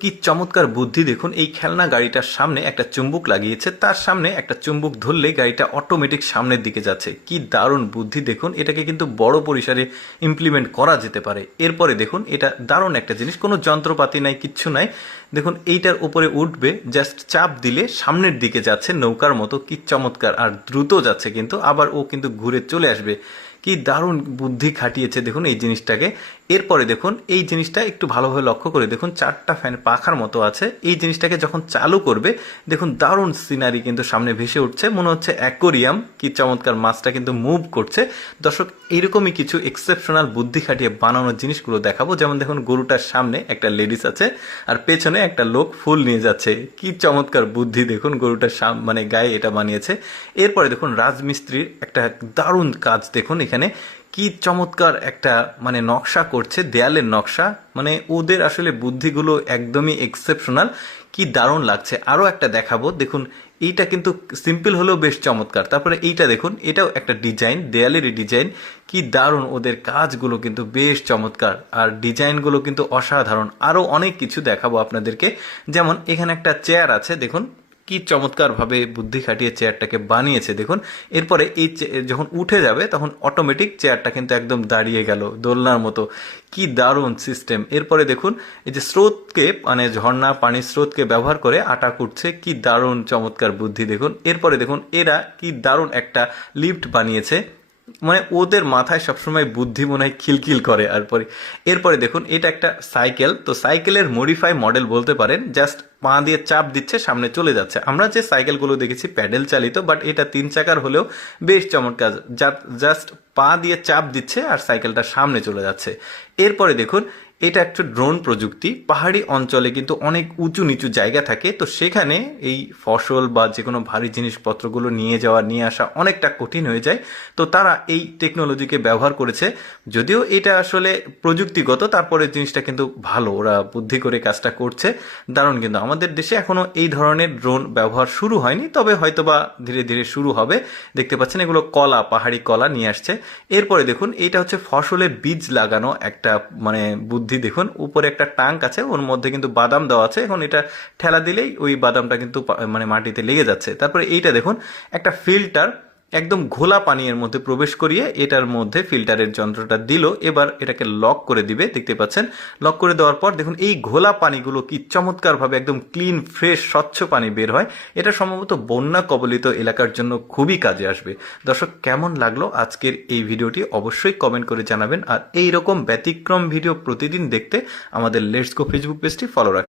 কি চমৎকার বুদ্ধি দেখুন, এই খেলনা গাড়িটার সামনে একটা চুম্বক লাগিয়েছে, তার সামনে একটা চুম্বক ধরলে গাড়িটা অটোমেটিক সামনের দিকে যাচ্ছে। কি দারুণ বুদ্ধি দেখুন, এটাকে কিন্তু বড় পরিসরে ইমপ্লিমেন্ট করা যেতে পারে। এরপরে দেখুন, এটা দারুণ একটা জিনিস, কোনো যন্ত্রপাতি নাই, কিচ্ছু নাই। দেখুন এইটার উপরে উঠবে, জাস্ট চাপ দিলে সামনের দিকে যাচ্ছে নৌকার মতো। কি চমৎকার, আর দ্রুত যাচ্ছে কিন্তু, আবার ও কিন্তু ঘুরে চলে আসবে। কি দারুণ বুদ্ধি খাটিয়েছে দেখুন এই জিনিসটাকে। এরপরে দেখুন এই জিনিসটা একটু ভালোভাবে লক্ষ্য করে দেখুন, চারটা ফ্যান পাখার মতো আছে। এই জিনিসটাকে যখন চালু করবে দেখুন দারুণ সিনারি কিন্তু সামনে ভেসে উঠছে, মনে হচ্ছে অ্যাকোরিয়াম। কি চমৎকার, মাছটা কিন্তু মুভ করছে। দর্শক, এইরকমই কিছু এক্সেপশনাল বুদ্ধি খাটিয়ে বানানোর জিনিসগুলো দেখাবো। যেমন দেখুন, গরুটার সামনে একটা লেডিস আছে আর পেছনে একটা লোক ফুল নিয়ে যাচ্ছে। কি চমৎকার বুদ্ধি দেখুন, গরুটার মানে গায়ে এটা বানিয়েছে। এরপরে দেখুন রাজমিস্ত্রির একটা দারুণ কাজ দেখুন এখানে। কি চমৎকার একটা মানে নকশা করছে, দেয়ালের নকশা। মানে ওদের আসলে বুদ্ধিগুলো একদমই এক্সেপশনাল। কি দারুণ লাগছে। আরও একটা দেখাবো দেখুন, এইটা কিন্তু সিম্পল হলেও বেশ চমৎকার। তারপরে এইটা দেখুন, এটাও একটা ডিজাইন, দেয়ালেরই ডিজাইন। কি দারুণ, ওদের কাজগুলো কিন্তু বেশ চমৎকার, আর ডিজাইনগুলো কিন্তু অসাধারণ। আরও অনেক কিছু দেখাবো আপনাদেরকে। যেমন এখানে একটা চেয়ার আছে দেখুন, কি চমৎকারভাবে বুদ্ধি খাটিয়ে চেয়ারটাকে বানিয়েছে দেখুন। এরপরে এই যখন উঠে যাবে তখন অটোমেটিক চেয়ারটা কিন্তু একদম দাঁড়িয়ে গেল দোলনার মতো। কি দারুণ সিস্টেম। এরপরে দেখুন এই যে স্রোতকে, মানে ঝর্ণা পানির স্রোতকে ব্যবহার করে আটা কুটছে। কি দারুণ চমৎকার বুদ্ধি দেখুন। এরপরে দেখুন এরা কি দারুণ একটা লিফট বানিয়েছে। মানে ওদের মাথায় সবসময় বুদ্ধি মনে হয় খিলখিল করে। এরপরে দেখুন এটা একটা সাইকেল, তো সাইকেলের মডিফাই মডেল বলতে পারেন। জাস্ট পা দিয়ে চাপ দিচ্ছে, সামনে চলে যাচ্ছে। আমরা যে সাইকেলগুলো দেখেছি প্যাডেল চালিত, বাট এটা 3 চাকার হলেও বেশ চমৎকার। জাস্ট পা দিয়ে চাপ দিচ্ছে আর সাইকেলটা সামনে চলে যাচ্ছে। এরপরে দেখুন এটা একটা ড্রোন প্রযুক্তি। পাহাড়ি অঞ্চলে কিন্তু অনেক উঁচু নিচু জায়গা থাকে, তো সেখানে এই ফসল বা যে কোনো ভারী জিনিসপত্রগুলো নিয়ে আসা অনেকটা কঠিন হয়ে যায়। তো তারা এই টেকনোলজিকে ব্যবহার করেছে। যদিও এটা আসলে প্রযুক্তিগত, তারপরে জিনিসটা কিন্তু ভালো, ওরা বুদ্ধি করে কাজটা করছে। দারুণ। কিন্তু আমাদের দেশে এখনো এই ধরনের ড্রোন ব্যবহার শুরু হয়নি, তবে হয়তোবা ধীরে ধীরে শুরু হবে। দেখতে পাচ্ছেন এগুলো কলা, পাহাড়ি কলা নিয়ে আসছে। এরপরে দেখুন এটা হচ্ছে ফসলের বীজ লাগানো একটা মানে বুদ্ধি দেখুন। উপরে একটা ট্যাঙ্ক আছে, ওর মধ্যে কিন্তু বাদাম দেওয়া আছে। এখন এটা ঠেলা দিলেই ওই বাদামটা কিন্তু মানে মাটিতে লেগে যাচ্ছে। তারপরে এইটা দেখুন একটা ফিল্টার, একদম ঘোলা পানির মধ্যে প্রবেশ করিয়ে এটার মধ্যে ফিল্টারের যন্ত্রটা দিল। এবার এটাকে লক করে দিবে, দেখতে পাচ্ছেন। লক করে দেওয়ার পর দেখুন এই ঘোলা পানিগুলো কি চমৎকারভাবে একদম ক্লিন ফ্রেশ স্বচ্ছ পানি বের হয়। এটা সম্ভবত বন্যা কবলিত এলাকার জন্য খুবই কাজে আসবে। দর্শক, কেমন লাগলো আজকের এই ভিডিওটি অবশ্যই কমেন্ট করে জানাবেন। আর এই রকম ব্যতিক্রম ভিডিও প্রতিদিন দেখতে আমাদের লেটস গো ফেসবুক পেজটি ফলো রাখবেন।